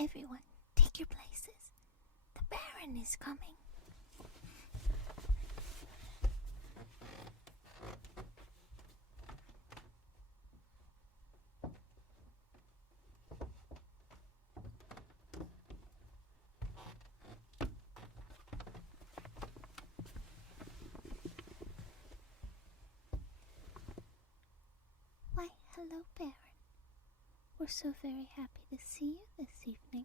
Everyone, take your places. The Baron is coming. Why, hello, Baron. We're so very happy to see you this evening.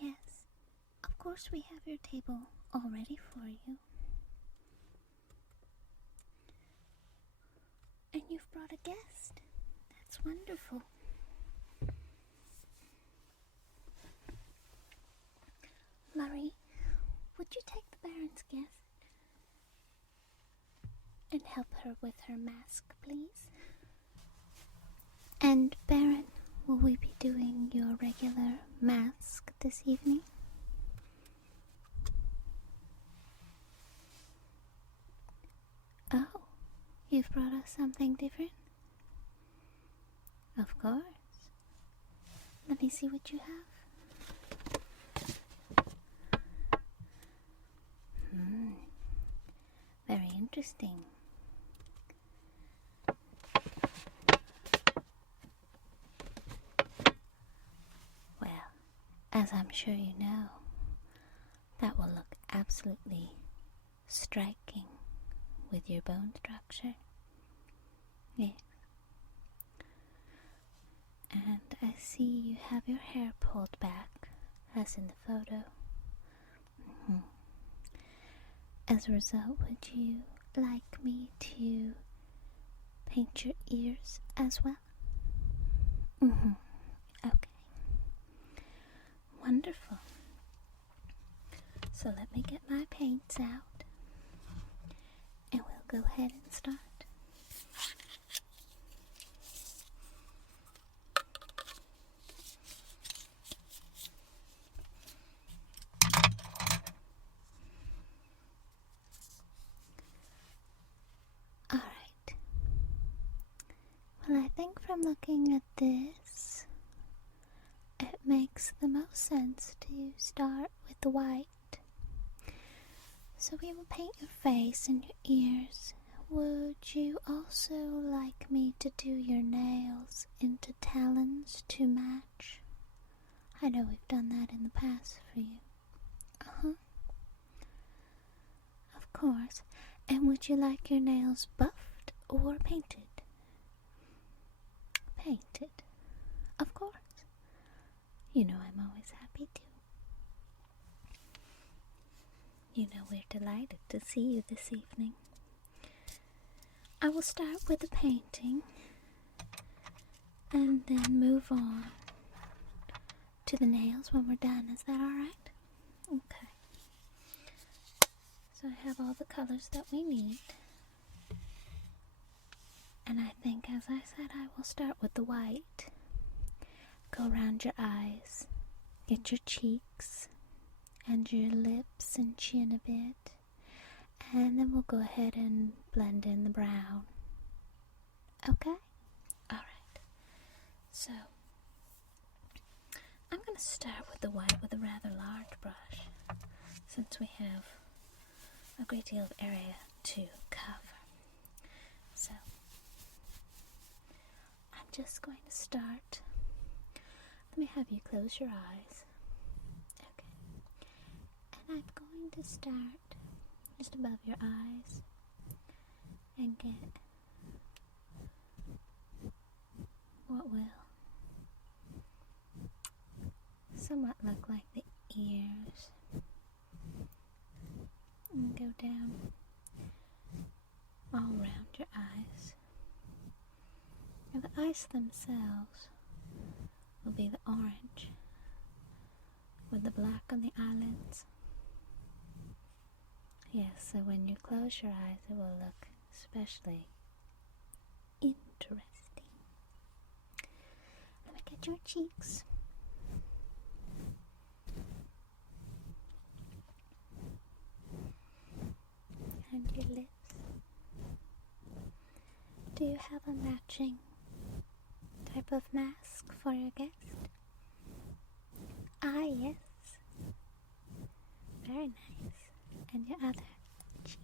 Yes, of course we have your table all ready for you. And you've brought a guest. That's wonderful. Marie, would you take the Baron's guest and help her with her mask, please? And Baron, will we be doing your regular mask this evening? Oh, you've brought us something different? Of course. Let me see what you have. Very interesting. Well, as I'm sure you know, that will look absolutely striking with your bone structure. Yes. And I see you have your hair pulled back, as in the photo. As a result, would you like me to paint your ears as well? Okay. Wonderful. So let me get my paints out, and we'll go ahead and start. Alright. Well, I think from looking at this, it makes the most sense to start with the white. So we will paint your face and your ears. Would you also like me to do your nails into talons to match? I know we've done that in the past for you. Of course. And would you like your nails buffed or painted? Painted. Of course. You know I'm always happy to. You know we're delighted to see you this evening. I will start with the painting and then move on to the nails when we're done. Is that alright? Okay. So I have all the colors that we need. And I think, as I said, I will start with the white. Go around your eyes. Get your cheeks and your lips and chin a bit. And then we'll go ahead and blend in the brown. Okay? Alright. So, I'm going to start with the white with a rather large brush, since we have a great deal of area to cover. So, I'm just going to start. Let me have you close your eyes. Okay. And I'm going to start just above your eyes and get what will somewhat look like the ears, and go down all around your eyes. Now the eyes themselves will be the orange with the black on the eyelids. Yes, so when you close your eyes, it will look especially interesting. Let me get your cheeks. And your lips. Do you have a matching type of mask for your guest? Ah, yes. Very nice. And your other cheek.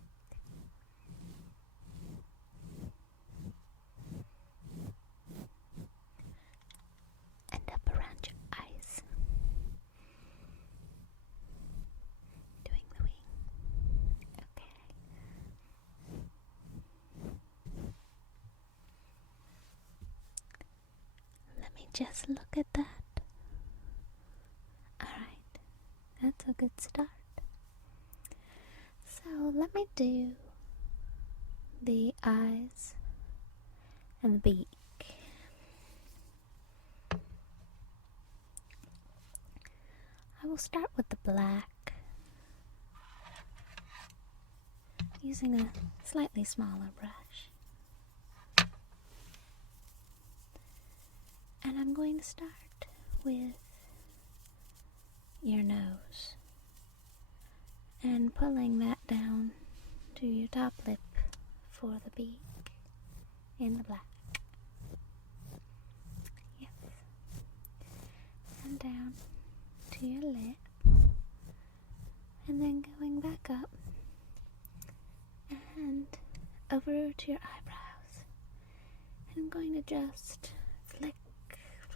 And up around your eyes. Doing the wing. Okay. Let me just look at that. Alright, that's a good start. So let me do the eyes and the beak. I will start with the black, using a slightly smaller brush. And I'm going to start with your nose and pulling that down to your top lip for the beak in the black. Yes. And down to your lip, and then going back up and over to your eyebrows. And I'm going to just flick,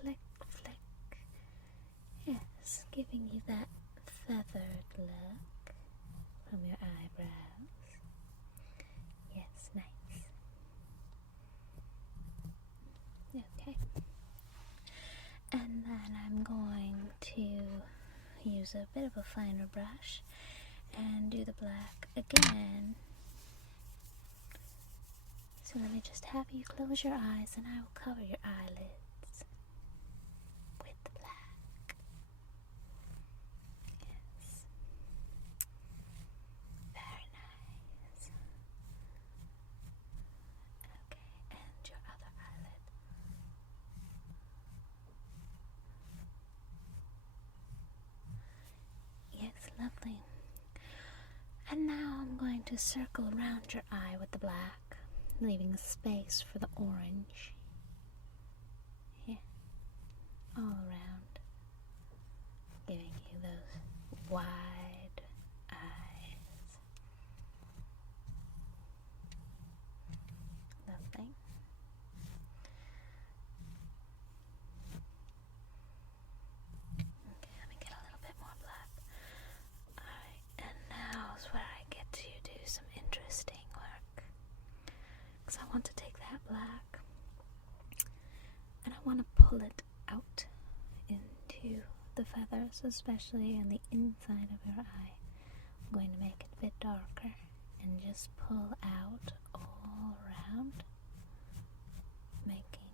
flick, flick. Yes, giving you that feathered look from your eyebrows. Yes, nice. Okay. And then I'm going to use a bit of a finer brush and do the black again. So let me just have you close your eyes and I will cover your eyelids with the black. Yes. Very nice. Okay, and your other eyelid. Yes, lovely. And now I'm going to circle around your eye with the black, leaving a space for the orange. Yeah, all around, giving you those wide eyes. Lovely. Okay, let me get a little bit more black. Alright, and now is where I get to do some interesting work. Because I want to take that black and I want to pull it out into the feathers, especially on the inside of your eye. I'm going to make it a bit darker and just pull out all around, making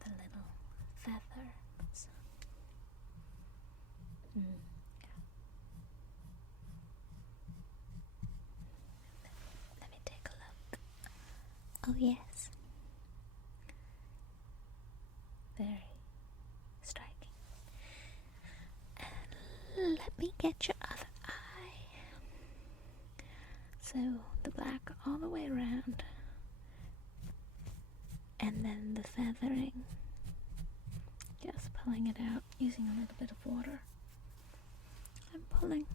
the little feathers. Let me take a look. Oh yes. Very striking. And let me get your other eye. So the black all the way around. And then the feathering. Just pulling it out using a little bit of water. I'm pulling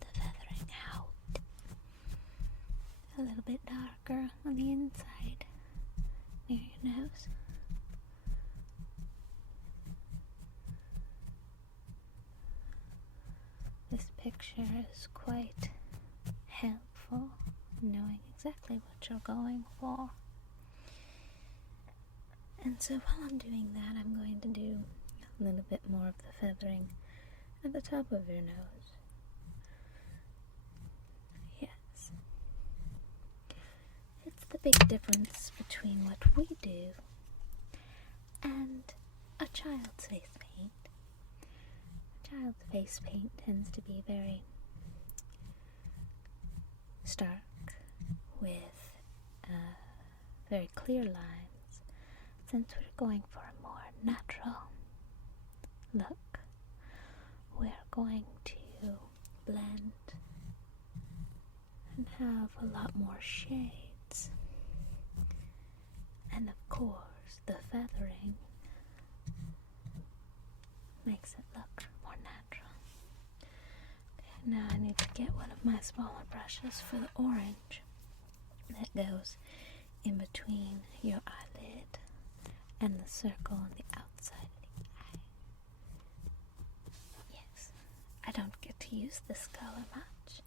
the feathering out. A little bit darker on the inside near your nose. This picture is quite helpful, knowing exactly what you're going for. And so while I'm doing that, I'm going to do a little bit more of the feathering at the top of your nose. Yes. It's the big difference between what we do and a child's face paint. A child's face paint tends to be very stark with very clear lines. Since we're going for a more natural look, we're going to blend and have a lot more shades And of course, the feathering makes it look more natural. Okay, now I need to get one of my smaller brushes for the orange that goes in between your eyelid and the circle on the outside of the eye. Yes, I don't get to use this color much.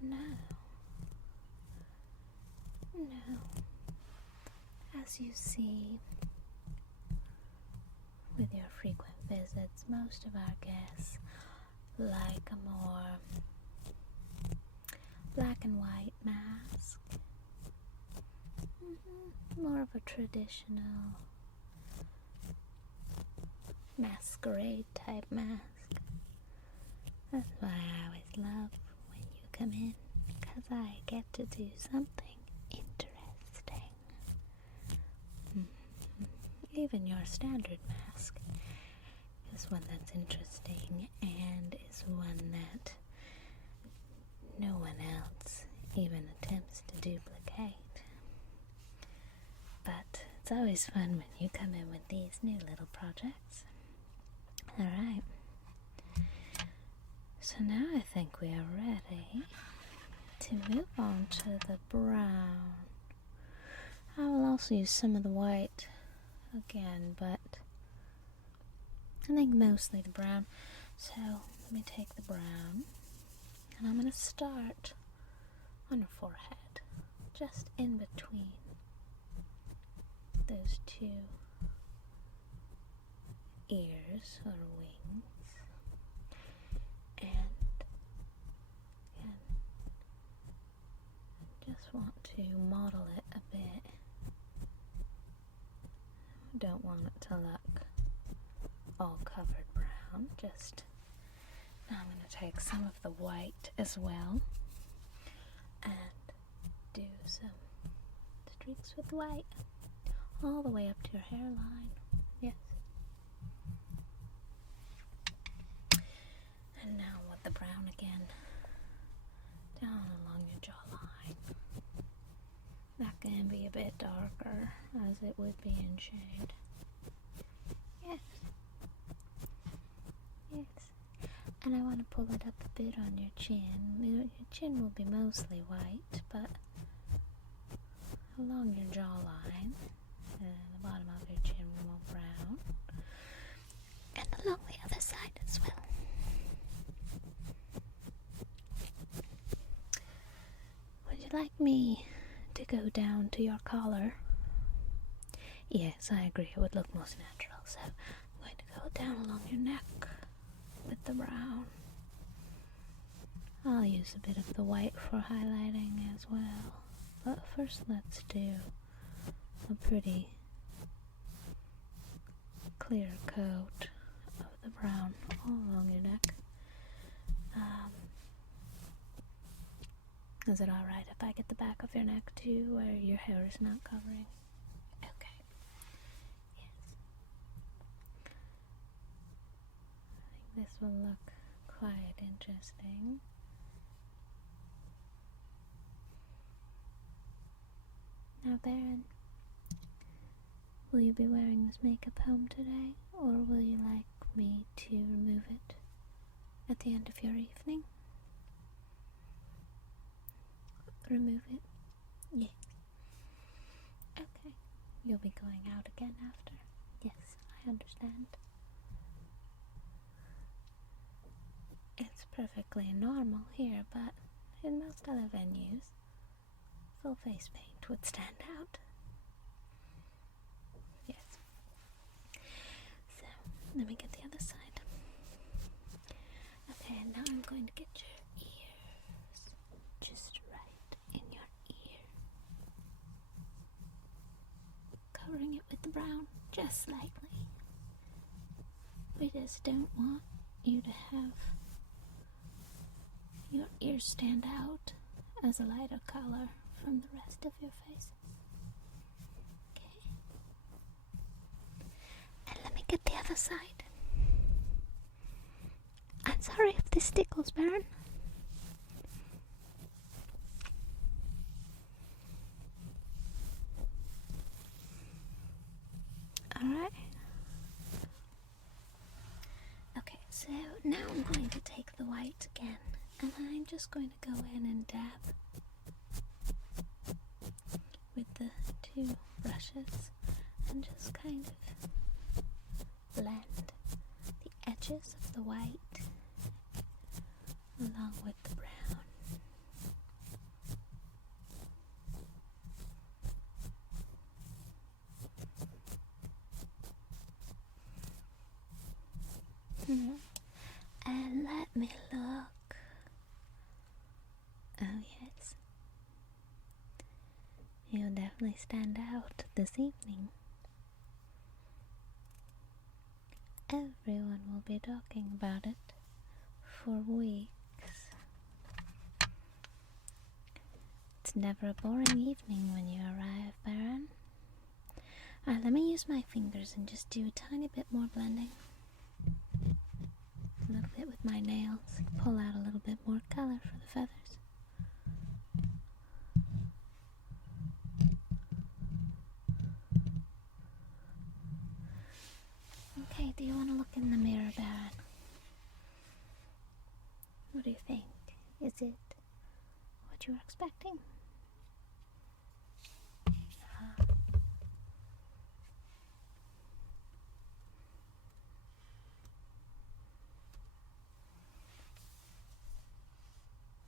No. As you see, with your frequent visits, most of our guests like a more black and white mask. More of a traditional masquerade type mask. That's why I always love when you come in, because I get to do something interesting. Even your standard mask is one that's interesting and is one that no one else even attempts to duplicate. But it's always fun when you come in with these new little projects. Alright. So now I think we are ready to move on to the brown. I will also use some of the white again, but I think mostly the brown. So let me take the brown and I'm going to start on your forehead, just in between those two ears or wings, and again, just want to model it a bit. Don't want it to look all covered brown. Just now I'm going to take some of the white as well and do some streaks with white all the way up to your hairline. Yes. And now with the brown again, down along your jawline. That can be a bit darker, as it would be in shade. Yes. Yes. And I want to pull it up a bit on your chin. Your chin will be mostly white, but along your jawline and the bottom of your chin will be brown. And along the other side as well. Would you like me to go down to your collar? Yes, I agree, it would look most natural. So I'm going to go down along your neck with the brown. I'll use a bit of the white for highlighting as well. But first let's do a pretty clear coat of the brown all along your neck. Is it alright if I get the back of your neck too, where your hair is not covering? Okay. Yes. I think this will look quite interesting. Now, Baron, will you be wearing this makeup home today, or will you like me to remove it at the end of your evening? Remove it? Yes. Okay. You'll be going out again after? Yes, I understand. It's perfectly normal here, but in most other venues, full face paint would stand out. Yes. So, let me get the other side. Okay, and now I'm going to get your ears just right in your ear. Covering it with the brown, just slightly. We just don't want you to have your ears stand out as a lighter color from the rest of your face. Okay. And let me get the other side. I'm sorry if this tickles, Baron. Alright? Okay, so now I'm going to take the white again, and I'm just going to go in and dab with the two brushes and just kind of blend the edges of the white along with the brown. And let me look. Oh yes, you'll definitely stand out this evening. Everyone will be talking about it for weeks. It's never a boring evening when you arrive, Baron. Alright, let me use my fingers and just do a tiny bit more blending. A little bit with my nails. Pull out a little bit more color for the feathers. Okay, do you want to look in the mirror, Baron? What do you think? Is it what you were expecting?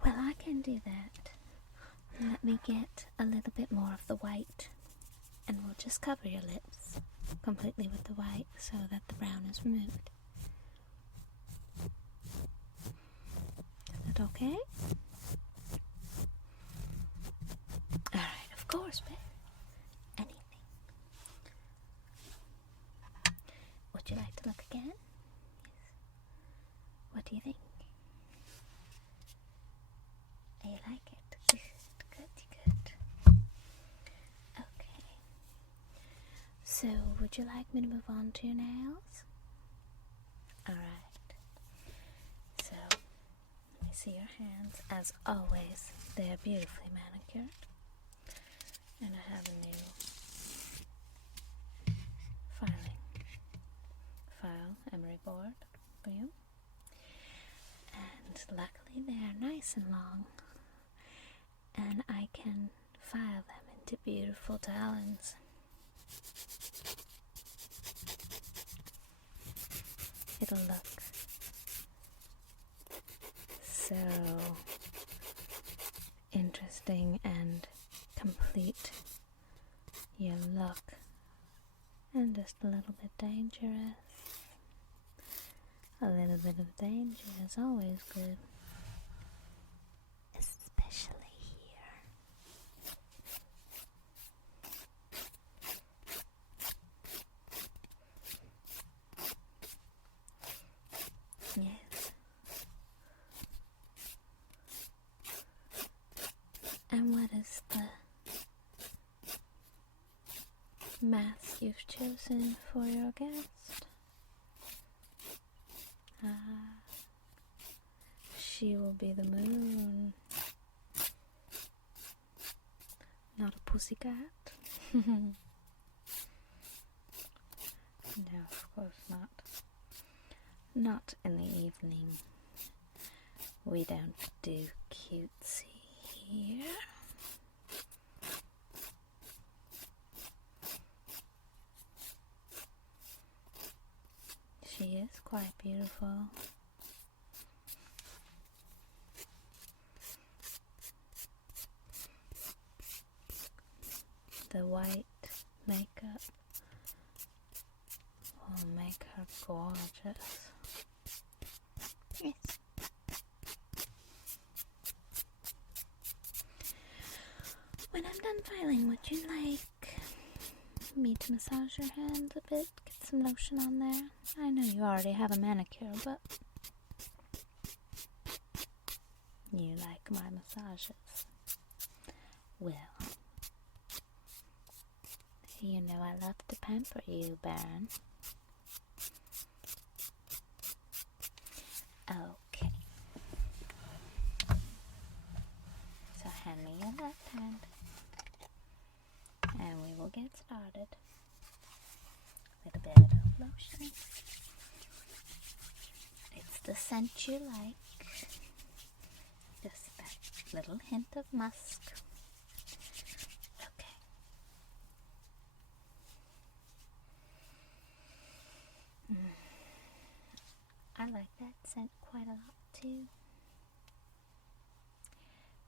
Well, I can do that. Let me get a little bit more of the white, and we'll just cover your lips completely with the white so that the brown is removed. Is that okay? Alright, of course, babe. Anything. Would you like to look again? Yes. What do you think? You like it? Good. Okay. So, would you like me to move on to your nails? Alright. So, let me see your hands. As always, they are beautifully manicured. And I have a new file emery board for you. And luckily they are nice and long. And I can file them into beautiful talons. It'll look so interesting and complete your look, and just a little bit dangerous. A little bit of danger is always good. Especially here. Yes. And what is the mask you've chosen for your guest? She will be the moon. Not a pussycat? No, of course not. Not in the evening. We don't do cutesy here. She is quite beautiful. The white makeup will make her gorgeous. Yes. When I'm done filing, would you like me to massage your hands a bit? Get some lotion on there? I know you already have a manicure, but you like my massages. Well, you know I love to pamper you, Baron. Okay. So hand me your left hand, and we will get started. little bit of lotion. It's the scent you like. Just that little hint of musk. Okay. I like that scent quite a lot too.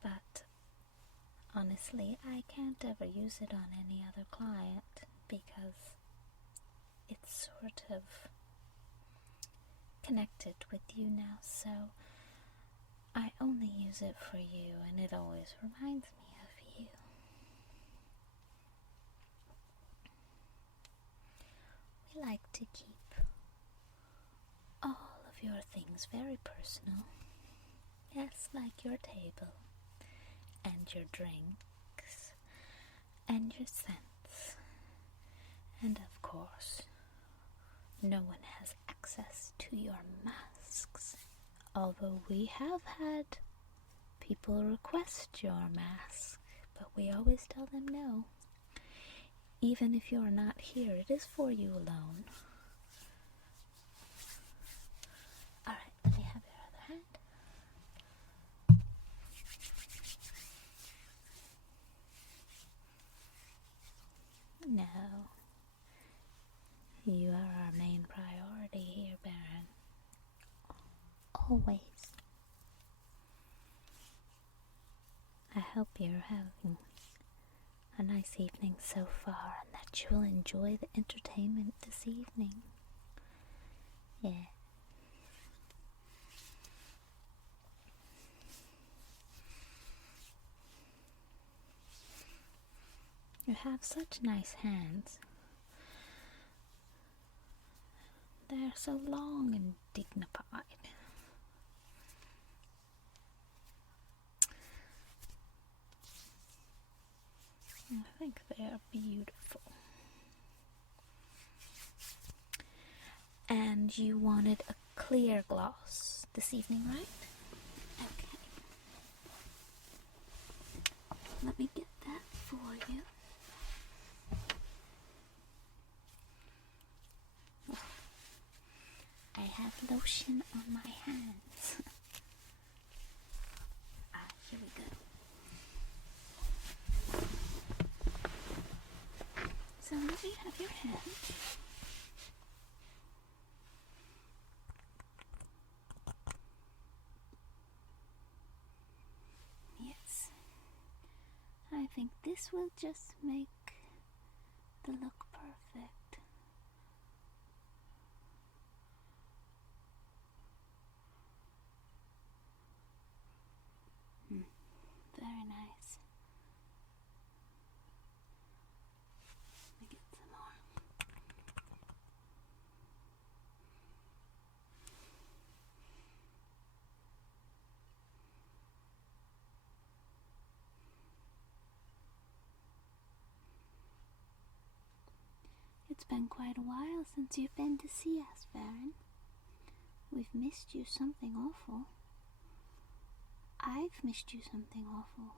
But honestly, I can't ever use it on any other client because it's sort of connected with you now, so I only use it for you, and it always reminds me of you. We like to keep all of your things very personal. Yes, like your table, and your drinks, and your scents, and of course, no one has access to your masks, although we have had people request your mask, but we always tell them no. Even if you're not here, it is for you alone. Alright, let me have your other hand. No. You are our main priority here, Baron. Always. I hope you're having a nice evening so far and that you will enjoy the entertainment this evening. Yeah. You have such nice hands. They're so long and dignified. I think they are beautiful. And you wanted a clear gloss this evening, right? Okay. Let me get that for you. I have lotion on my hands. Here we go. So let me have your hand. Yes. I think this will just make the look perfect. Very nice. Let me get some more. It's been quite a while since you've been to see us, Baron. We've missed you something awful. I've missed you something awful.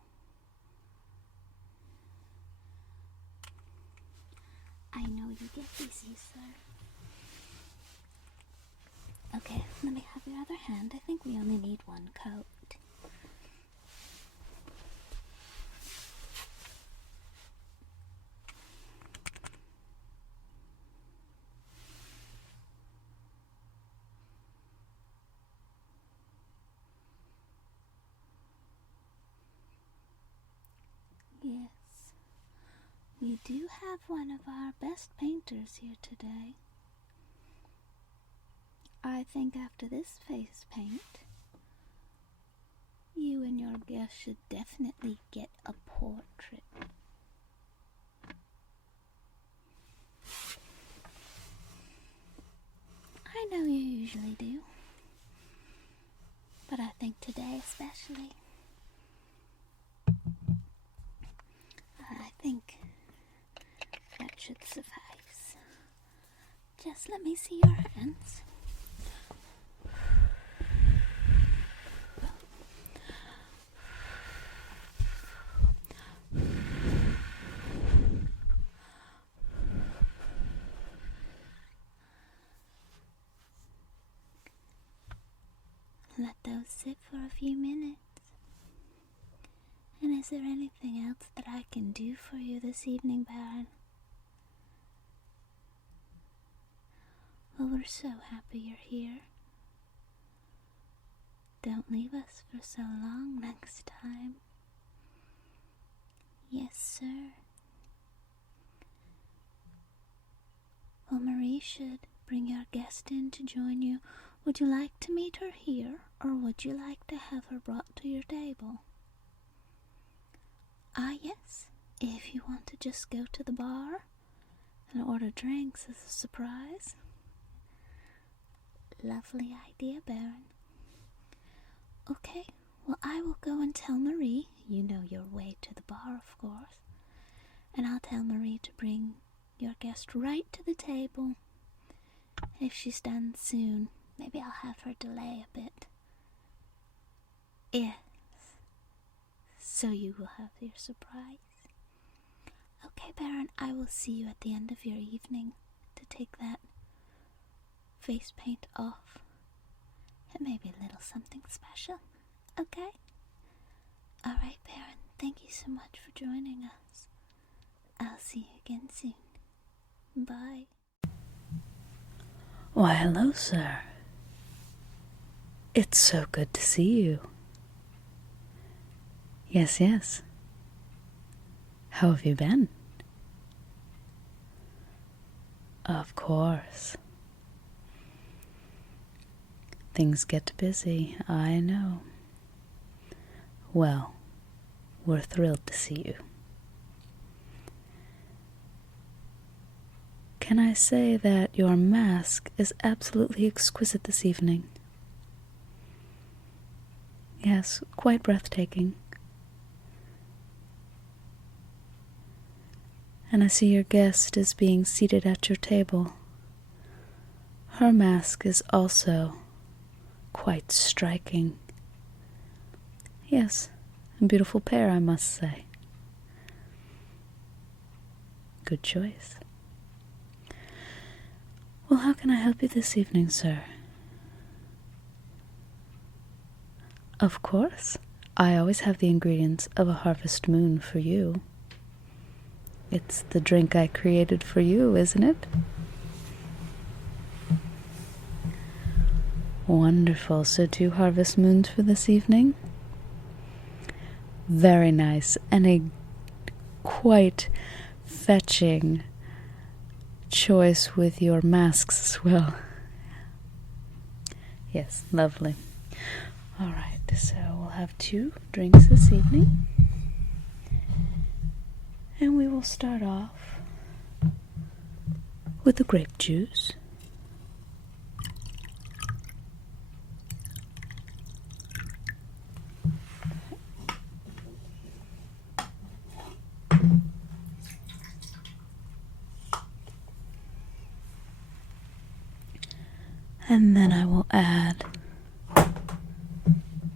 I know you get busy, sir. Okay, let me have your other hand. I think we only need one coat. Yes, we do have one of our best painters here today. I think after this face paint, you and your guest should definitely get a portrait. I know you usually do, but I think today especially, I think that should suffice. Just let me see your hands. let those sit for a few minutes. And is there anything else that I can do for you this evening, Baron? Well, we're so happy you're here. Don't leave us for so long next time. Yes, sir. Well, Marie should bring your guest in to join you. Would you like to meet her here, or would you like to have her brought to your table? Ah, yes. If you want to just go to the bar and order drinks as a surprise. Lovely idea, Baron. Okay, well, I will go and tell Marie. You know your way to the bar, of course. And I'll tell Marie to bring your guest right to the table. If she's done soon, maybe I'll have her delay a bit. Yes. So you will have your surprise. Okay, Baron, I will see you at the end of your evening to take that face paint off. It may be a little something special. Okay? Alright, Baron, thank you so much for joining us. I'll see you again soon. Bye. Why, hello, sir. It's so good to see you. Yes, yes. How have you been? Of course. Things get busy, I know. Well, we're thrilled to see you. Can I say that your mask is absolutely exquisite this evening? Yes, quite breathtaking. And I see your guest is being seated at your table. Her mask is also quite striking. Yes, a beautiful pair, I must say. Good choice. Well, how can I help you this evening, sir? Of course. I always have the ingredients of a harvest moon for you. It's the drink I created for you, isn't it? Wonderful. So 2 harvest moons for this evening? Very nice. And a quite fetching choice with your masks as well. Yes, lovely. Alright, so we'll have 2 drinks this evening. And we will start off with the grape juice. And then I will add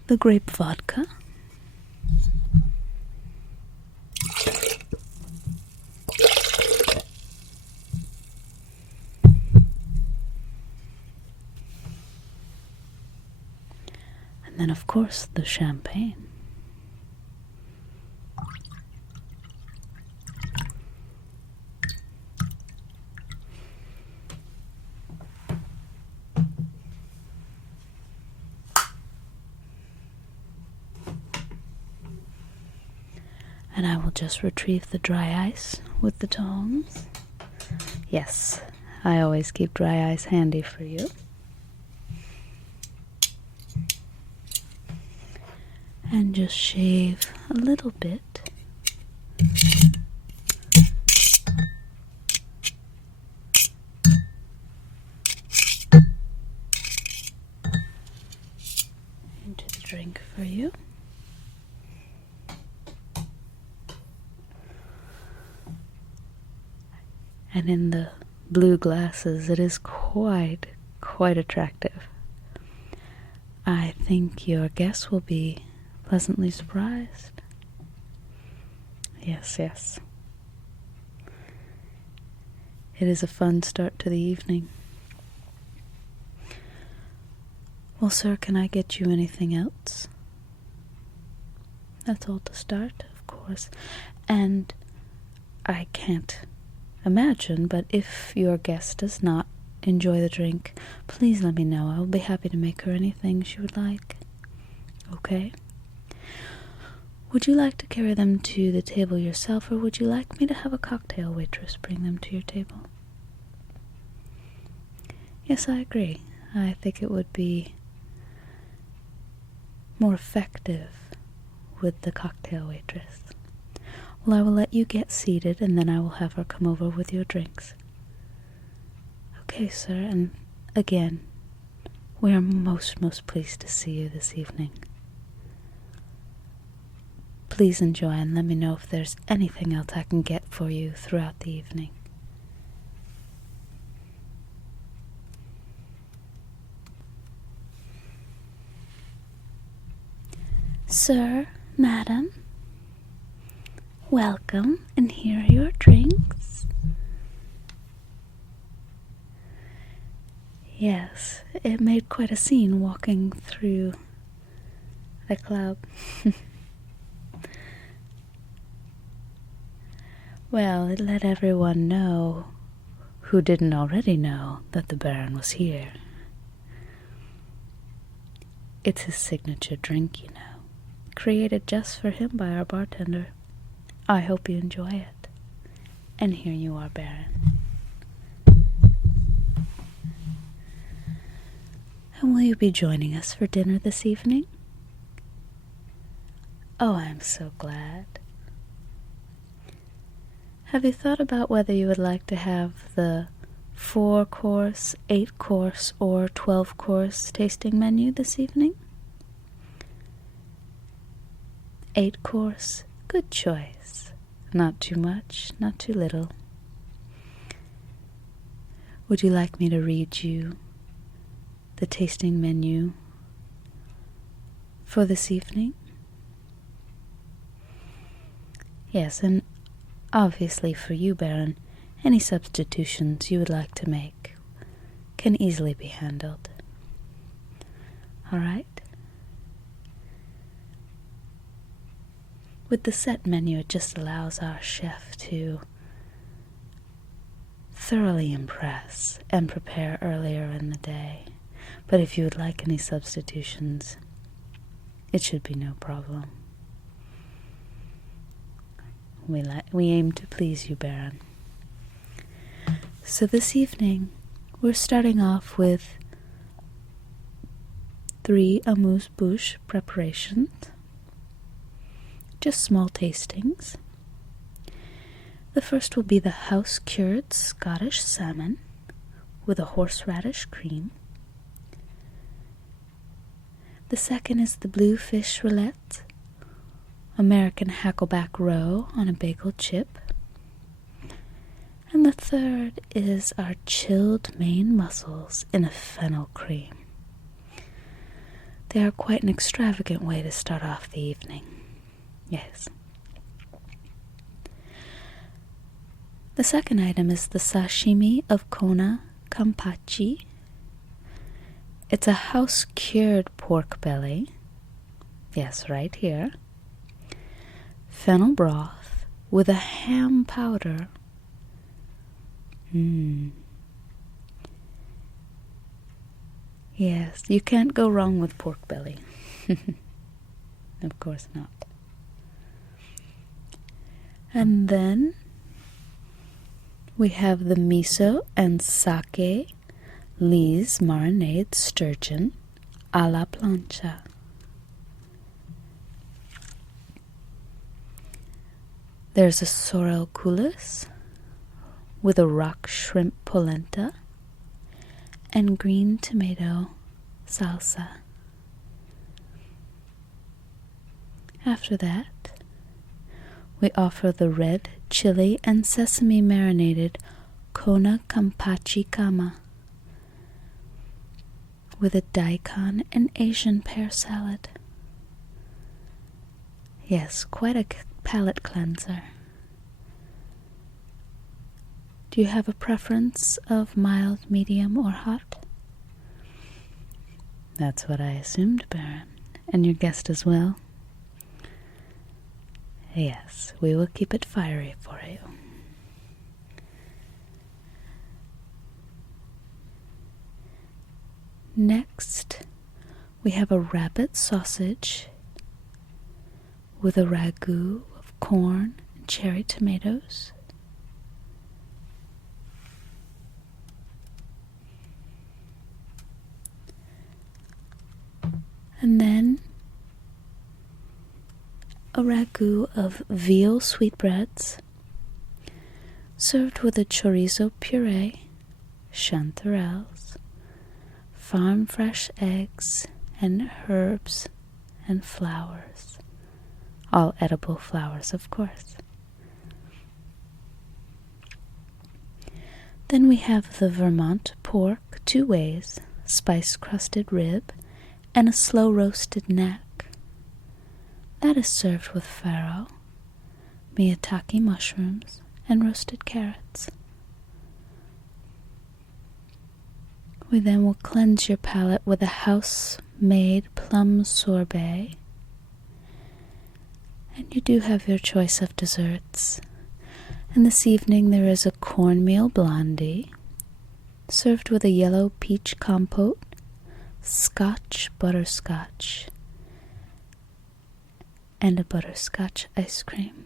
the grape vodka. And then, of course, the champagne. And I will just retrieve the dry ice with the tongs. Yes, I always keep dry ice handy for you. And just shave a little bit. Into the drink for you. And in the blue glasses, it is quite attractive. I think your guests will be pleasantly surprised. Yes, yes. It is a fun start to the evening. Well, sir, can I get you anything else? That's all to start, of course. And I can't imagine, but if your guest does not enjoy the drink, please let me know. I will be happy to make her anything she would like. Okay? Would you like to carry them to the table yourself, or would you like me to have a cocktail waitress bring them to your table? Yes, I agree. I think it would be more effective with the cocktail waitress. Well, I will let you get seated, and then I will have her come over with your drinks. Okay, sir, and again, we are most pleased to see you this evening. Please enjoy, and let me know if there's anything else I can get for you throughout the evening. Sir, madam, welcome, and here are your drinks. Yes, it made quite a scene walking through the club. Well, it let everyone know, who didn't already know, that the Baron was here. It's his signature drink, you know, created just for him by our bartender. I hope you enjoy it. And here you are, Baron. And will you be joining us for dinner this evening? Oh, I'm so glad. Have you thought about whether you would like to have the 4-course, 8-course, or 12-course tasting menu this evening? 8-course, good choice. Not too much, not too little. Would you like me to read you the tasting menu for this evening? Yes, and obviously for you, Baron, any substitutions you would like to make can easily be handled. All right? With the set menu, it just allows our chef to thoroughly impress and prepare earlier in the day. But if you would like any substitutions, it should be no problem. We aim to please you, Baron. So this evening, we're starting off with 3 amuse-bouche preparations. Just small tastings. The first will be the house-cured Scottish salmon with a horseradish cream. The second is the bluefish roulette, American hackleback roe on a bagel chip. And the third is our chilled Maine mussels in a fennel cream. They are quite an extravagant way to start off the evening. Yes. The second item is the sashimi of Kona Kampachi. It's a house-cured pork belly. Yes, right here. Fennel broth with a ham powder. Yes, you can't go wrong with pork belly. Of course not. And then we have the miso and sake Lee's marinade sturgeon a la plancha. There's a sorrel coulis with a rock shrimp polenta and green tomato salsa. After that, we offer the red chili and sesame marinated Kona Kampachi Kama with a daikon and Asian pear salad. Yes, quite a palate cleanser. Do you have a preference of mild, medium, or hot? That's what I assumed, Baron. And your guest as well? Yes, we will keep it fiery for you. Next, we have a rabbit sausage with a ragu of corn and cherry tomatoes. And then a ragu of veal sweetbreads served with a chorizo puree, chanterelles, farm fresh eggs, and herbs and flowers. All edible flowers, of course. Then we have the Vermont pork 2 ways, spice-crusted rib, and a slow-roasted neck. That is served with farro, miyatake mushrooms, and roasted carrots. We then will cleanse your palate with a house-made plum sorbet. And you do have your choice of desserts. And this evening there is a cornmeal blondie, served with a yellow peach compote, Scotch butterscotch, and a butterscotch ice cream.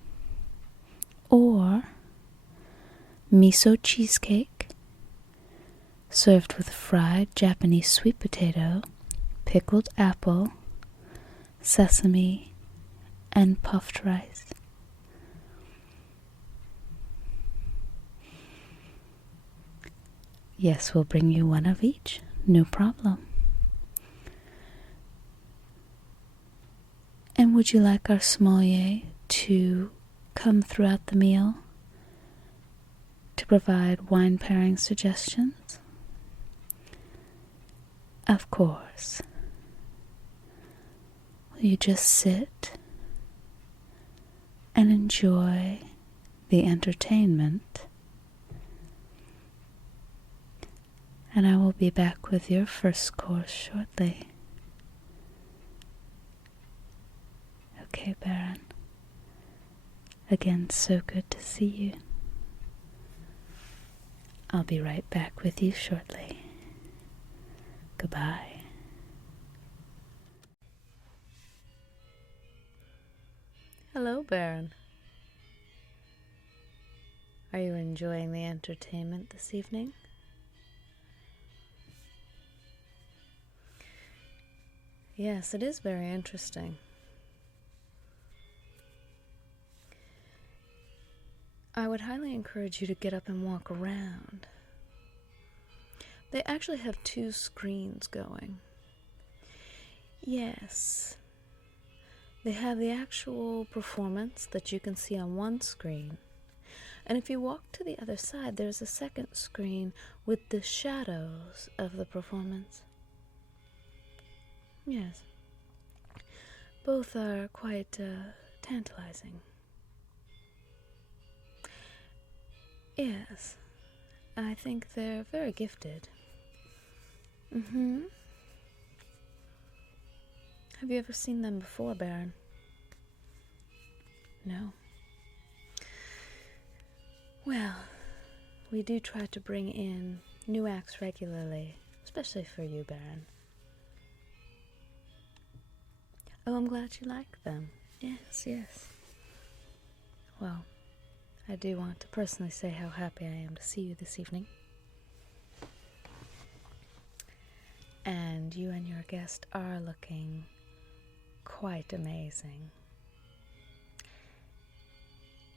Or miso cheesecake, served with fried Japanese sweet potato, pickled apple, sesame, and puffed rice. Yes, we'll bring you one of each, no problem. And would you like our sommelier to come throughout the meal to provide wine pairing suggestions? Of course. Will you just sit and enjoy the entertainment? And I will be back with your first course shortly. Okay, Baron. Again, so good to see you. I'll be right back with you shortly. Goodbye. Hello, Baron. Are you enjoying the entertainment this evening? Yes, it is very interesting. I would highly encourage you to get up and walk around. They actually have 2 screens going. Yes. They have the actual performance that you can see on one screen. And if you walk to the other side, there's a second screen with the shadows of the performance. Yes. Both are quite tantalizing. Yes. I think they're very gifted. Have you ever seen them before, Baron? No. Well, we do try to bring in new acts regularly, especially for you, Baron. Oh, I'm glad you like them. Yes, yes. Well, I do want to personally say how happy I am to see you this evening. And you and your guest are looking quite amazing.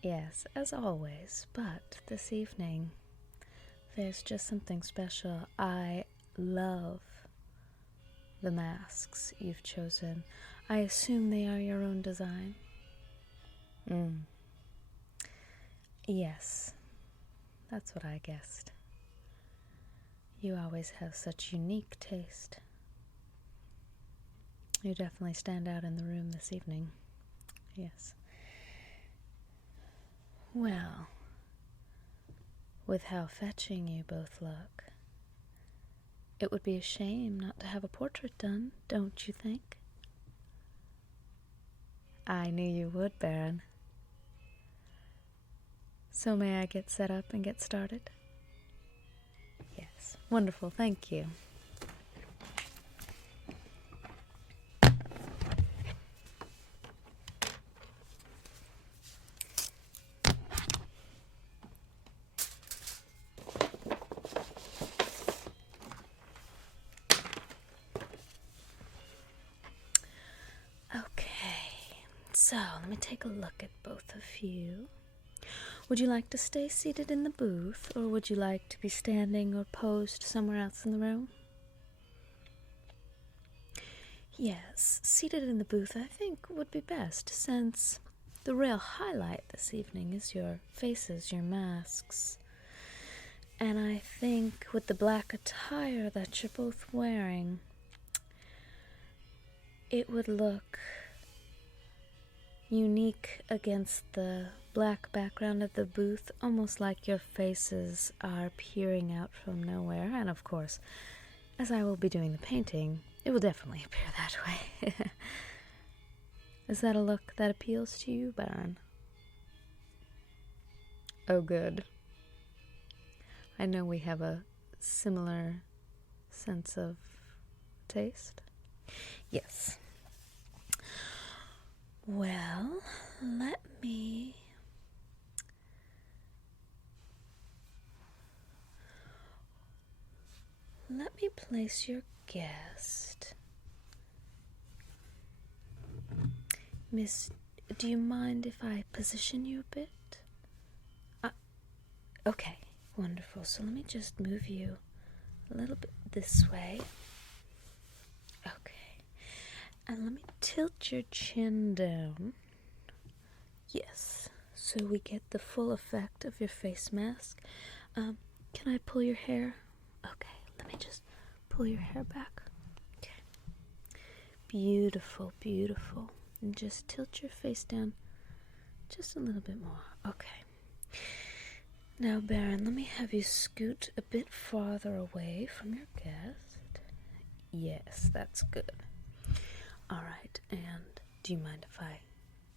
Yes, as always, but this evening there's just something special. I love the masks you've chosen. I assume they are your own design? Yes, that's what I guessed. You always have such unique taste. You definitely stand out in the room this evening. Yes. Well, with how fetching you both look, It would be a shame not to have a portrait done, don't you think? I knew you would, Baron. So may I get set up and get started? Yes, wonderful, thank you. Okay, so let me take a look at both of you. Would you like to stay seated in the booth, or would you like to be standing or posed somewhere else in the room? Yes, seated in the booth I think would be best, since the real highlight this evening is your faces, your masks. And I think with the black attire that you're both wearing, it would look unique against the black background of the booth, almost like your faces are peering out from nowhere. And of course, as I will be doing the painting, it will definitely appear that way. Is that a look that appeals to you, Baron? Oh, good. I know we have a similar sense of taste. Yes. Well, let me place your guest. Miss, do you mind if I position you a bit? Okay, wonderful. So let me just move you a little bit this way. Okay. And let me tilt your chin down. Yes, so we get the full effect of your face mask. Can I pull your hair? Okay, let me just pull your hair back. Okay. Beautiful, beautiful. And just tilt your face down just a little bit more. Okay. Now, Baron, let me have you scoot a bit farther away from your guest. Yes, that's good. All right, and do you mind if I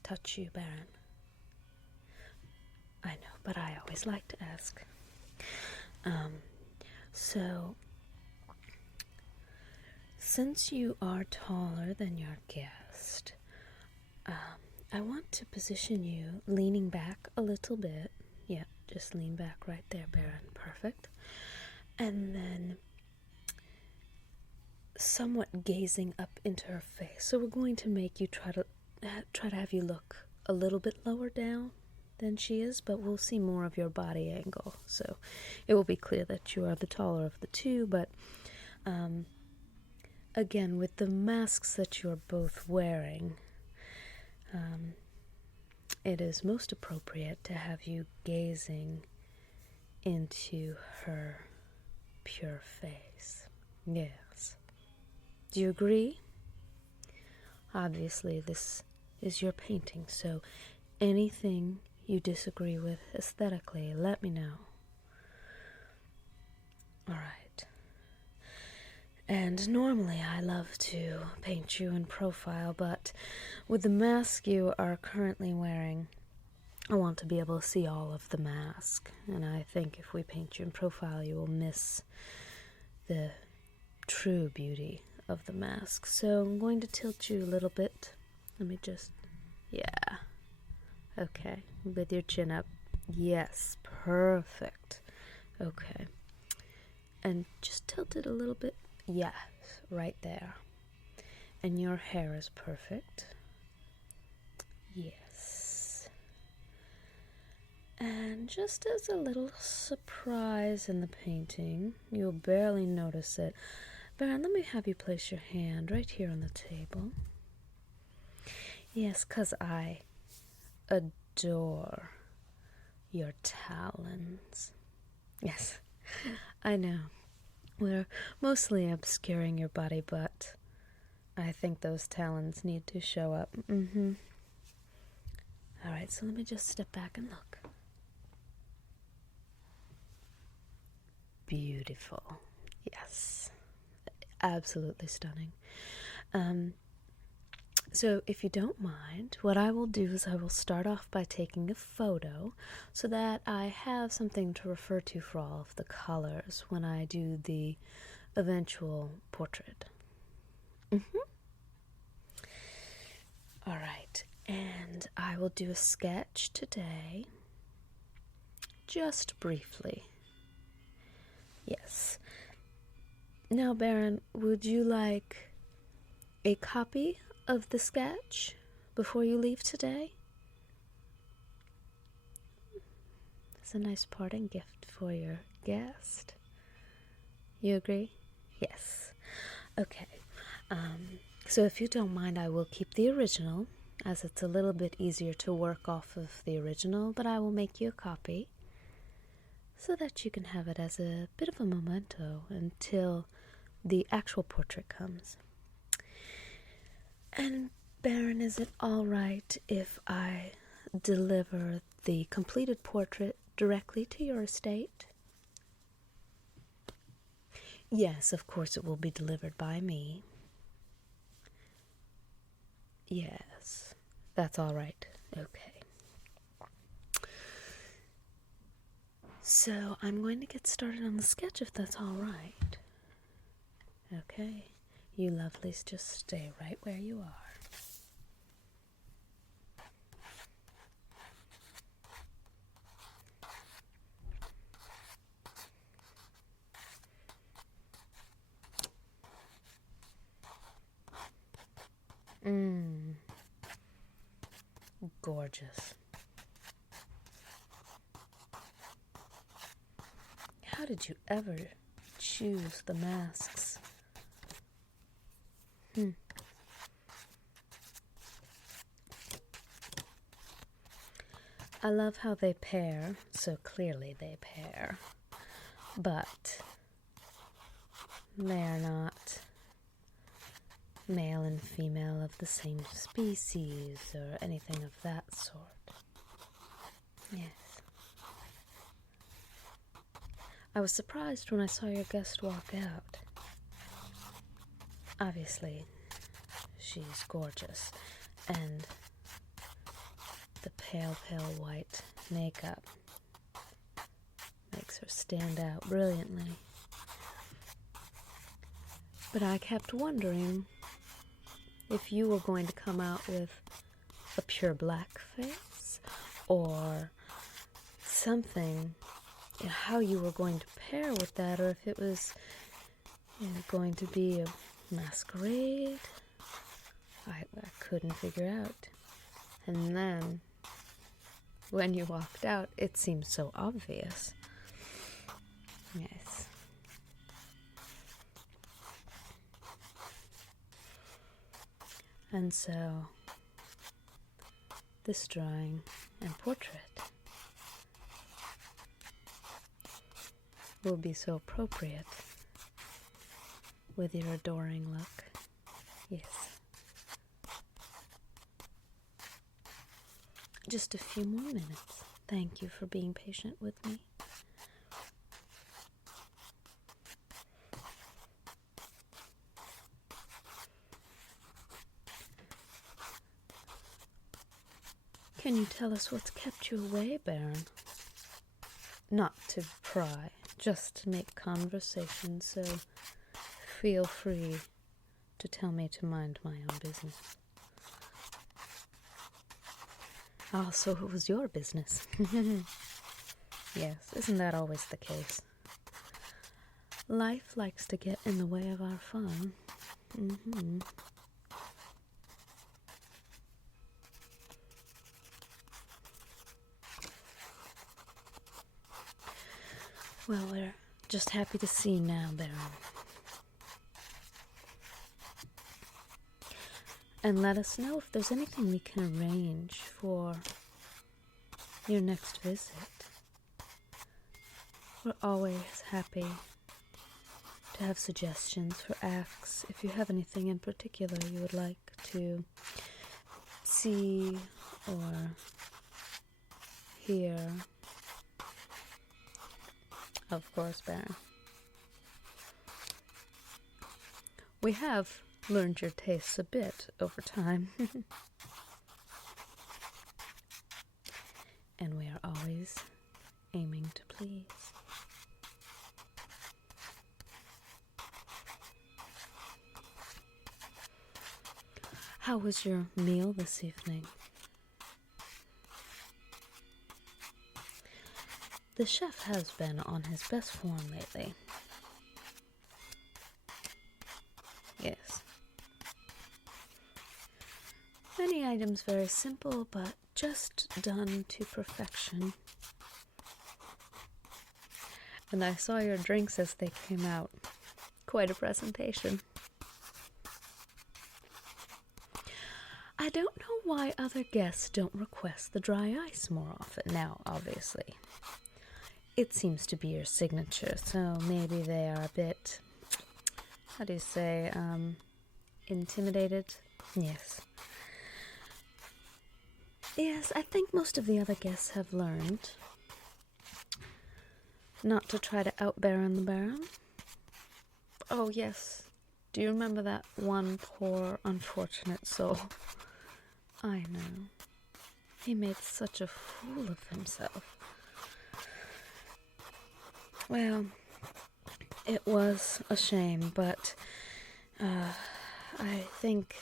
touch you, Baron? I know, but I always like to ask. So, since you are taller than your guest, I want to position you leaning back a little bit. Yeah, just lean back right there, Baron. Perfect. And then somewhat gazing up into her face. So we're going to make you try to have you look a little bit lower down than she is, but we'll see more of your body angle. So it will be clear that you are the taller of the two, but again, with the masks that you are both wearing, it is most appropriate to have you gazing into her pure face. Yes. Do you agree? Obviously, this is your painting, so anything you disagree with aesthetically, let me know. Alright. And normally I love to paint you in profile, but with the mask you are currently wearing, I want to be able to see all of the mask. And I think if we paint you in profile, you will miss the true beauty of the mask. So I'm going to tilt you a little bit. Let me just, yeah. Okay, with your chin up. Yes, perfect. Okay. And just tilt it a little bit. Yes, right there. And your hair is perfect. Yes. And just as a little surprise in the painting, you'll barely notice it. Baron, let me have you place your hand right here on the table. Yes, 'cause I adore your talons. Yes, I know. We're mostly obscuring your body, but I think those talons need to show up. Alright, so let me just step back and look. Beautiful. Yes. absolutely stunning. So if you don't mind, what I will do is I will start off by taking a photo so that I have something to refer to for all of the colors when I do the eventual portrait. All right, and I will do a sketch today, just briefly. Yes. Now, Baron, would you like a copy of the sketch before you leave today? It's a nice parting gift for your guest. You agree? Yes. Okay. So if you don't mind, I will keep the original, as it's a little bit easier to work off of the original, but I will make you a copy so that you can have it as a bit of a memento until the actual portrait comes. And Baron, is it all right if I deliver the completed portrait directly to your estate? Yes, of course it will be delivered by me. Yes, that's all right. Okay. So I'm going to get started on the sketch if that's all right. Okay. You lovelies just stay right where you are. Gorgeous. How did you ever choose the masks? I love how they pair, so clearly they pair, but they are not male and female of the same species or anything of that sort. Yes. I was surprised when I saw your guest walk out. Obviously, she's gorgeous, and the pale, pale white makeup makes her stand out brilliantly. But I kept wondering if you were going to come out with a pure black face or something, how you were going to pair with that, or if it was going to be a masquerade. I couldn't figure out. And then when you walked out, it seemed so obvious. Yes. And so, this drawing and portrait will be so appropriate with your adoring look. Yes. Just a few more minutes. Thank you for being patient with me. Can you tell us what's kept you away, Baron? Not to pry, just to make conversation, so feel free to tell me to mind my own business. Ah, so it was your business. Yes, isn't that always the case? Life likes to get in the way of our fun. Well, we're just happy to see you now, Baron. And let us know if there's anything we can arrange for your next visit. We're always happy to have suggestions for acts. If you have anything in particular you would like to see or hear. Of course, Baron. We have learned your tastes a bit over time. And we are always aiming to please. How was your meal this evening? The chef has been on his best form lately. Yes. Many items very simple, but just done to perfection. And I saw your drinks as they came out. Quite a presentation. I don't know why other guests don't request the dry ice more often now, obviously. It seems to be your signature, so maybe they are a bit, how do you say, intimidated? Yes. Yes, I think most of the other guests have learned not to try to out-Baron the Baron. Oh, yes. Do you remember that one poor, unfortunate soul? I know. He made such a fool of himself. Well, it was a shame, but I think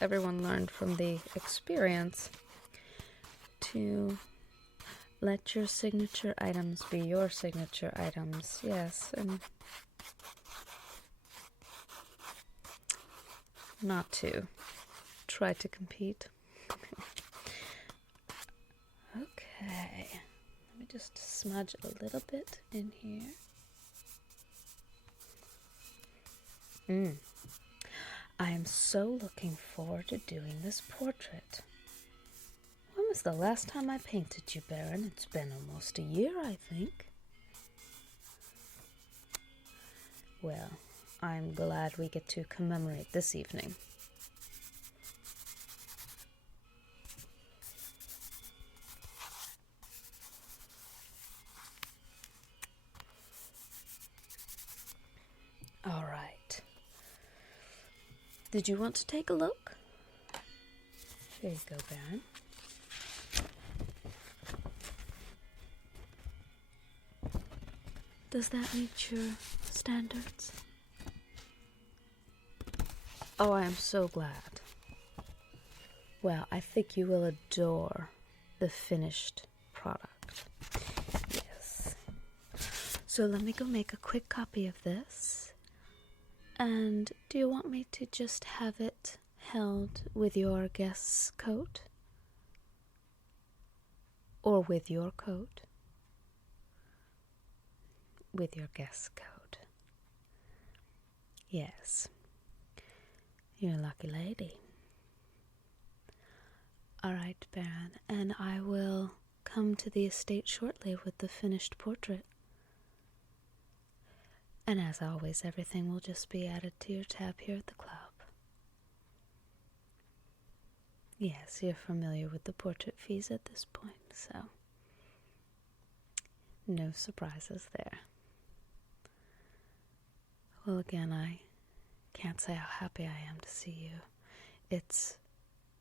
everyone learned from the experience to let your signature items be your signature items. Yes, and not to try to compete. Okay, let me just smudge a little bit in here. I am so looking forward to doing this portrait. When was the last time I painted you, Baron? It's been almost a year, I think. Well, I'm glad we get to commemorate this evening. All right. Did you want to take a look? Here you go, Baron. Does that meet your standards? Oh, I am so glad. Well, I think you will adore the finished product. Yes. So let me go make a quick copy of this. And do you want me to just have it held with your guest's coat? Or with your coat? With your guest's coat. Yes. You're a lucky lady. All right, Baron, and I will come to the estate shortly with the finished portrait. And as always, everything will just be added to your tab here at the club. Yes, you're familiar with the portrait fees at this point, so no surprises there. Well, again, I can't say how happy I am to see you. It's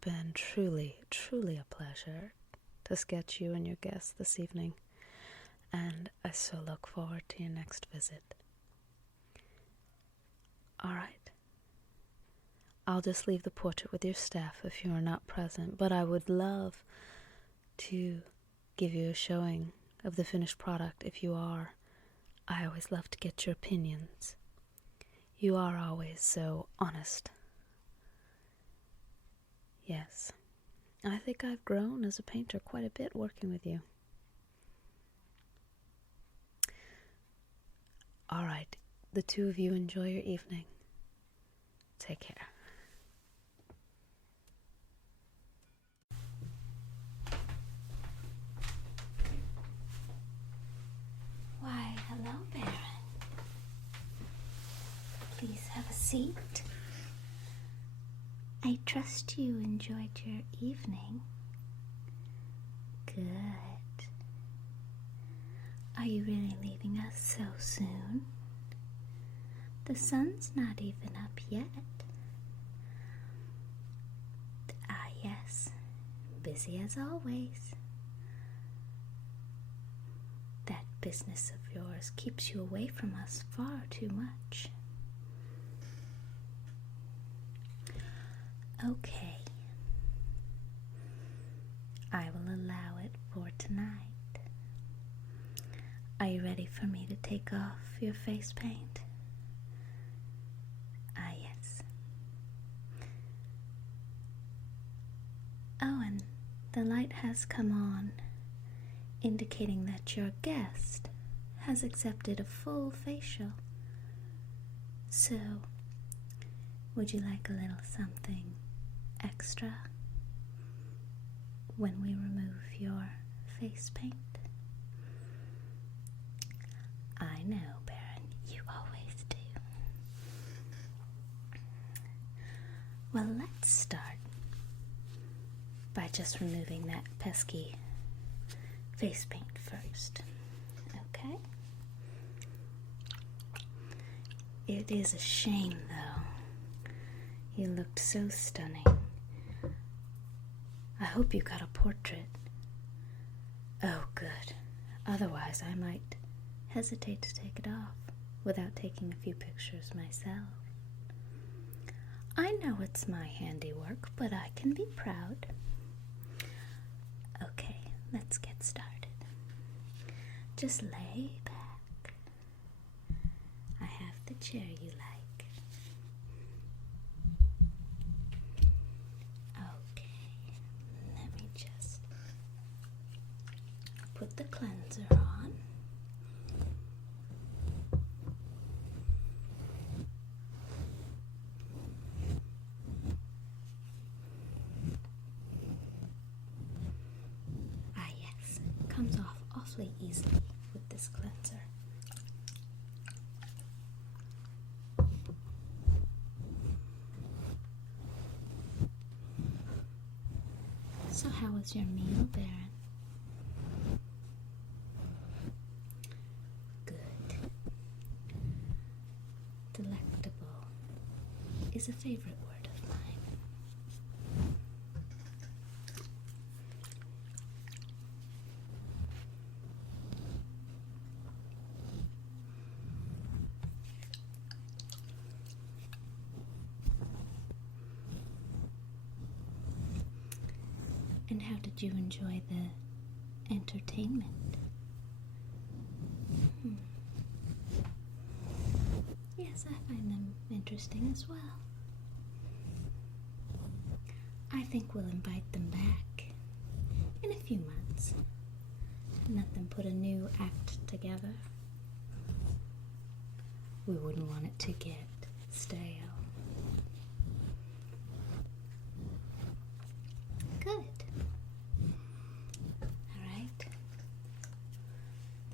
been truly, truly a pleasure to sketch you and your guests this evening, and I so look forward to your next visit. All right. I'll just leave the portrait with your staff if you are not present, but I would love to give you a showing of the finished product if you are. I always love to get your opinions. You are always so honest. Yes. I think I've grown as a painter quite a bit working with you. All right. The two of you enjoy your evening. Take care. Why, hello, Baron. Please have a seat. I trust you enjoyed your evening. Good. Are you really leaving us so soon? The sun's not even up yet. Ah, yes, busy as always. That business of yours keeps you away from us far too much. Okay, I will allow it for tonight. Are you ready for me to take off your face paint? Ah, yes. Oh, and the light has come on, indicating that your guest has accepted a full facial. So, would you like a little something extra when we remove your face paint? I know, Baron, you always do. Well, let's start by just removing that pesky face paint first, okay? It is a shame, though. You looked so stunning. I hope you got a portrait. Oh, good. Otherwise, I might hesitate to take it off without taking a few pictures myself. I know it's my handiwork, but I can be proud. Okay, let's get started. Just lay back. I have the chair you like. Okay, let me just put the cleanser on. Comes off awfully easily with this cleanser. So how was your meal, Baron? Good. Delectable is a favorite word of mine. And how did you enjoy the entertainment? Yes, I find them interesting as well. I think we'll invite them back in a few months and let them put a new act together. We wouldn't want it to get stale. Good. Alright.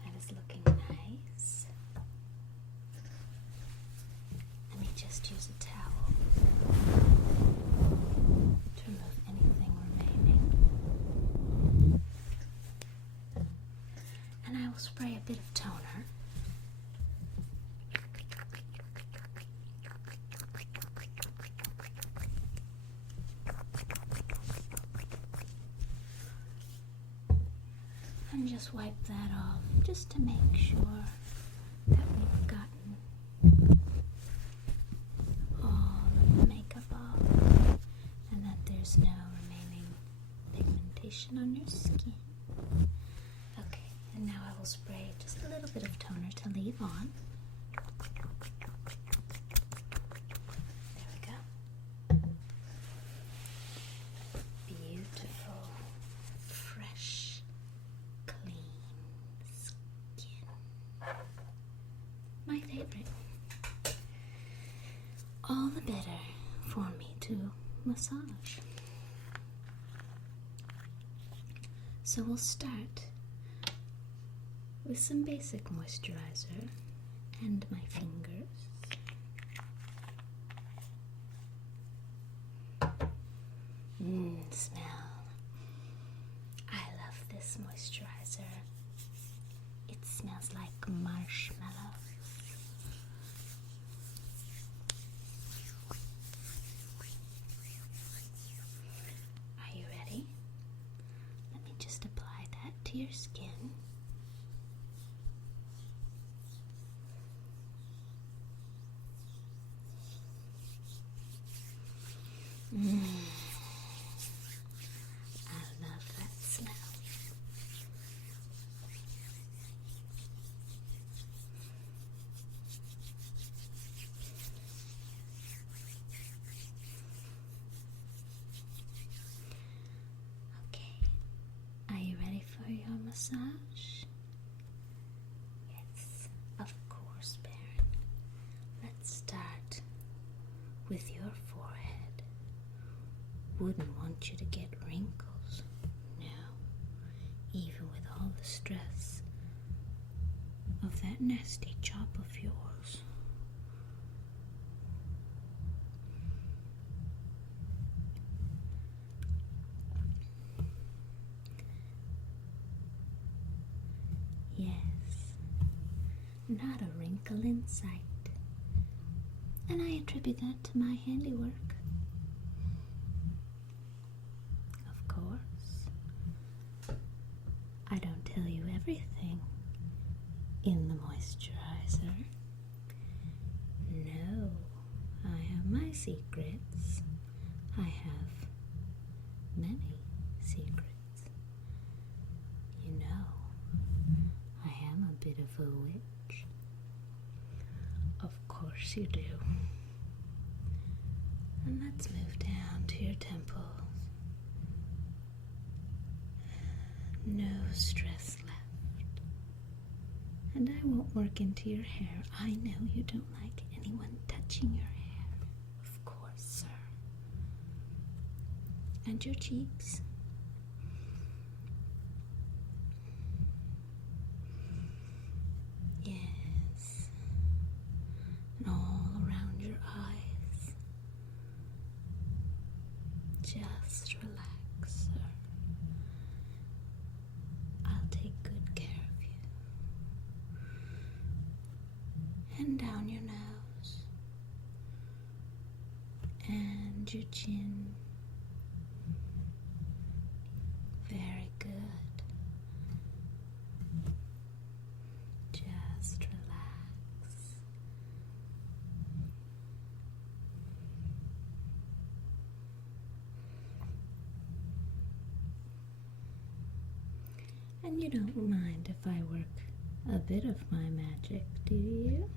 That is looking nice. Let me just use a towel to remove anything remaining. And I will spray a bit of toner. And just wipe that off, just to make sure that we've gotten all of the makeup off and that there's no remaining pigmentation on your skin. Okay, and now I will spray just a little bit of toner to leave on. There we go. Beautiful, fresh, clean skin. My favorite. All the better for me to massage. So we'll start with some basic moisturizer and my fingers. Smell. I love this moisturizer. It smells like marshmallows. I love that smell. Okay, are you ready for your massage? Yes, of course, Baron. Let's start with your forehead. Wouldn't want you to get wrinkles. No, even with all the stress of that nasty job of yours. Yes, not a wrinkle in sight. And I attribute that to my handiwork. Of course, I don't tell you everything in the moisturizer. No, I have my secrets. I have many secrets. You know, I am a bit of a witch. Of course you do. And let's move down to your temples. No stress left. And I won't work into your hair. I know you don't like anyone touching your hair. Of course, sir. And your cheeks. Yes. And all around your eyes. Just relax, sir. I'll take good care of you. And down your nose. And your chin. Very good. Just relax. And you don't mind if I work a bit of my magic, do you?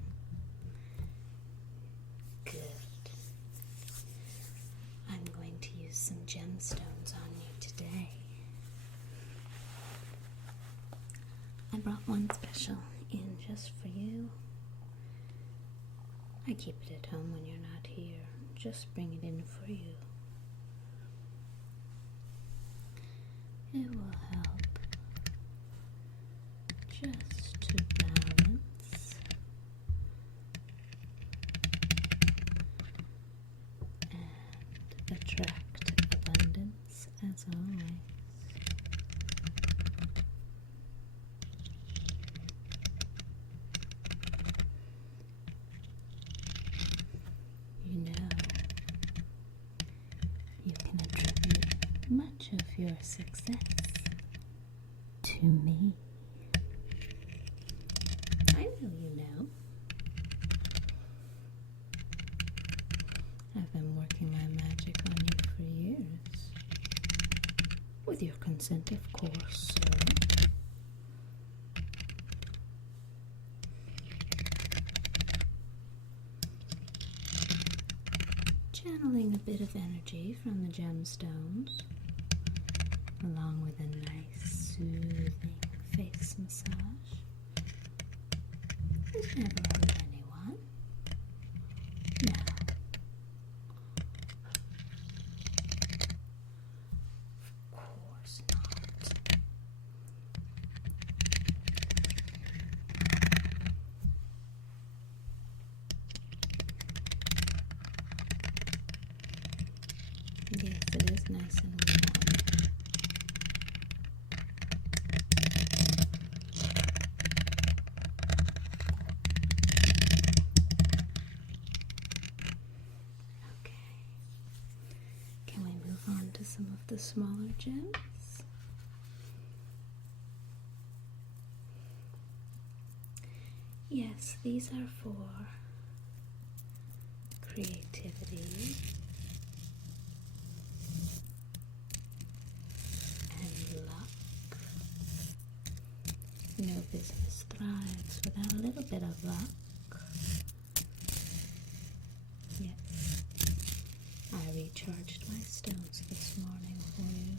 Good. I'm going to use some gemstones on you today. I brought one special in just for you. I keep it at home when you're not here. Just bring it in for you. It will help just to balance and attract abundance as always. You know, you can attribute much of your success to me. I know you know. I've been working my magic on you for years. With your consent, of course, sir. Channeling a bit of energy from the gemstones, along with a nice, soothing face massage. It's never hurt anyone. No. Of course not. Yes, it is nice and warm. On to some of the smaller gems. Yes, these are for creativity No business thrives without a little bit of luck. Yes, I recharged my stones this morning for you.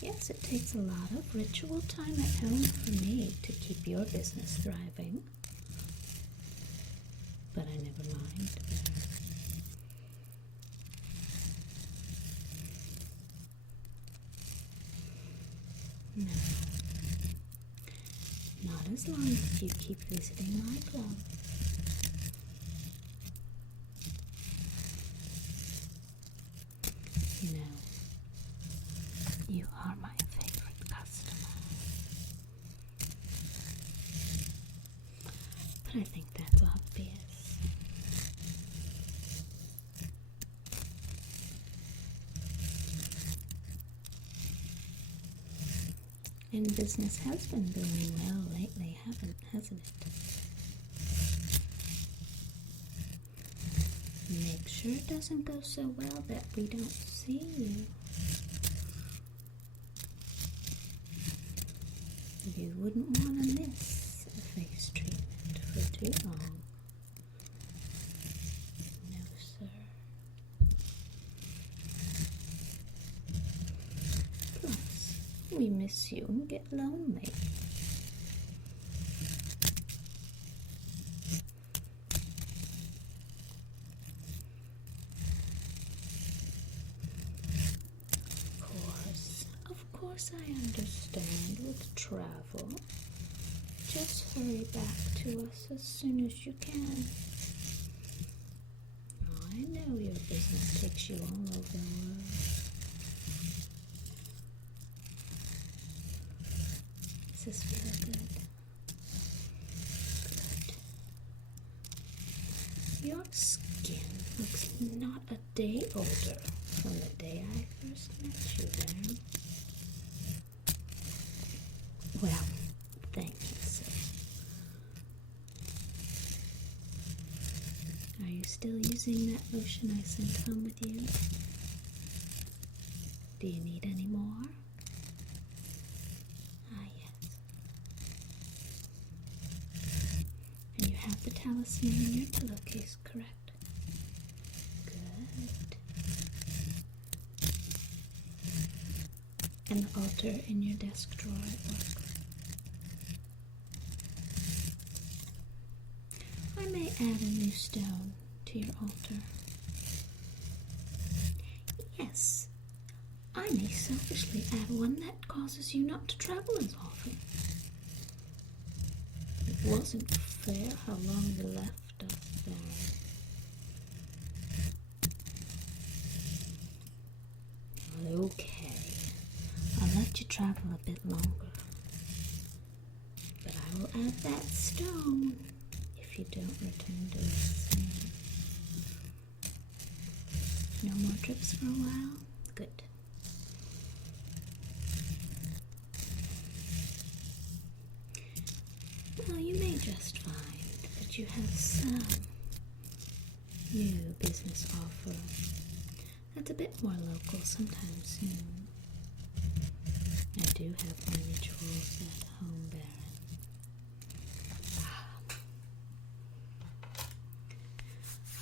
Yes, it takes a lot of ritual time at home for me to keep your business thriving. But I never mind. No. Not as long as you keep visiting my club. You know, you are my favorite customer. But I think that's obvious. And business has been doing well lately, hasn't it? Make sure it doesn't go so well that we don't see you. You wouldn't want to miss a face treatment for too long. No, sir. Plus, we miss you and get lonely. Of course I understand with travel. Just hurry back to us as soon as you can. I know your business takes you all over the world. Does this feel good? Good. Your skin looks not a day older from the day I first met you there. Well, thank you, sir. Are you still using that lotion I sent home with you? Do you need any more? Ah, yes. And you have the talisman in your pillowcase, correct? Good. And the altar in your desk drawer at work. I may add a new stone to your altar. Yes, I may selfishly add one that causes you not to travel as often. It wasn't fair how long you left us there. Okay, I'll let you travel a bit longer. But I will add that stone if you don't return to us soon. No more trips for a while? Good. Well, you may just find that you have some new business offer that's a bit more local sometime soon. I do have my rituals at home, Baron.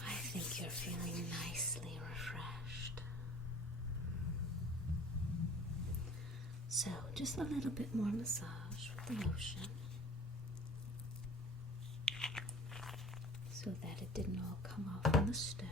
I think you're feeling nicely refreshed. So, just a little bit more massage with the lotion, so that it didn't all come off on the stones.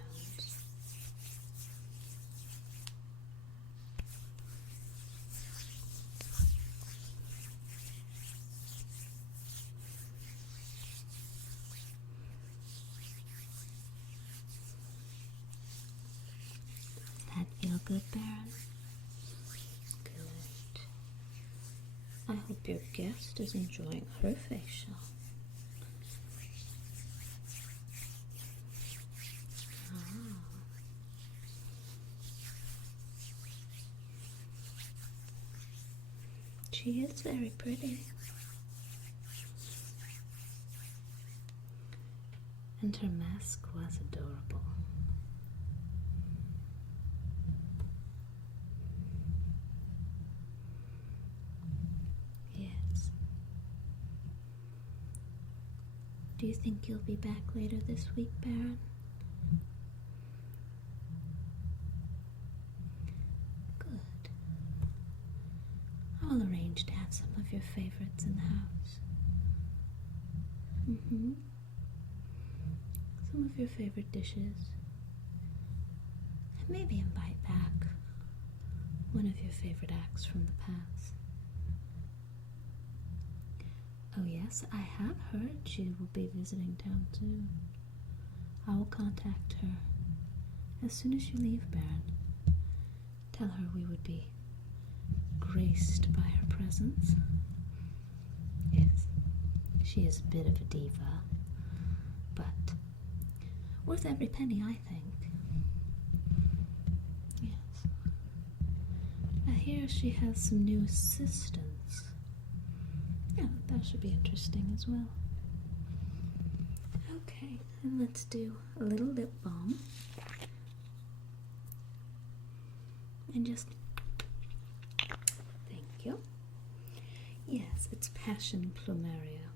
That feel good, Baron? Good. I hope your guest is enjoying her facial. She is very pretty. And her mask was adorable. Do you think you'll be back later this week, Baron? Good. I'll arrange to have some of your favorites in the house. Some of your favorite dishes. And maybe invite back one of your favorite acts from the past. Oh yes, I have heard she will be visiting town soon. I will contact her as soon as you leave, Baron. Tell her we would be graced by her presence. Yes, she is a bit of a diva, but worth every penny, I think. Yes. I hear she has some new assistants. Yeah, that should be interesting as well. Okay, and let's do a little lip balm. And just... Thank you. Yes, it's Passion Plumeria.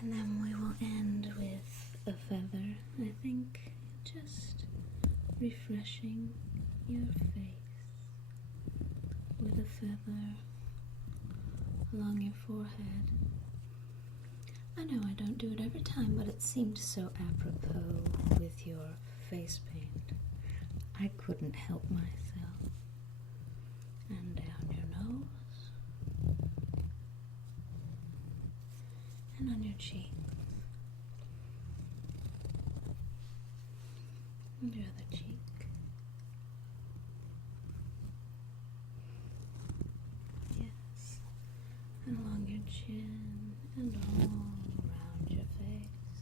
And then we will end with a feather, I think, just refreshing your face with a feather along your forehead. I know I don't do it every time, but it seemed so apropos with your face paint. I couldn't help myself. And down your nose. And on your cheeks. And your other cheek. Yes. And along your chin and all around your face.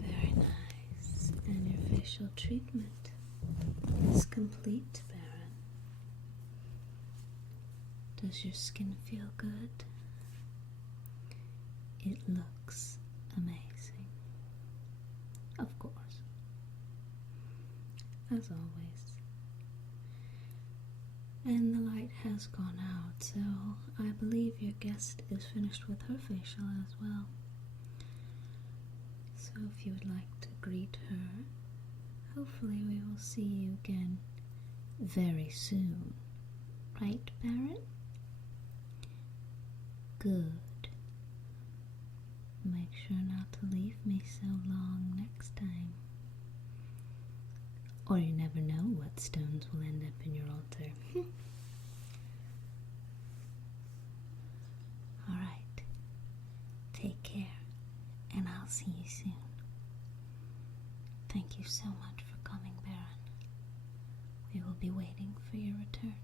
Very nice. And your facial treatment is complete, Baron. Does your skin feel good? It looks amazing. Of course. As always. And the light has gone out, so I believe your guest is finished with her facial as well. So if you would like to greet her, hopefully we will see you again very soon. Right, Baron? Good. Make sure not to leave me so long next time. Or you never know what stones will end up in your altar. Alright. Take care, and I'll see you soon. Thank you so much for coming, Baron. We will be waiting for your return.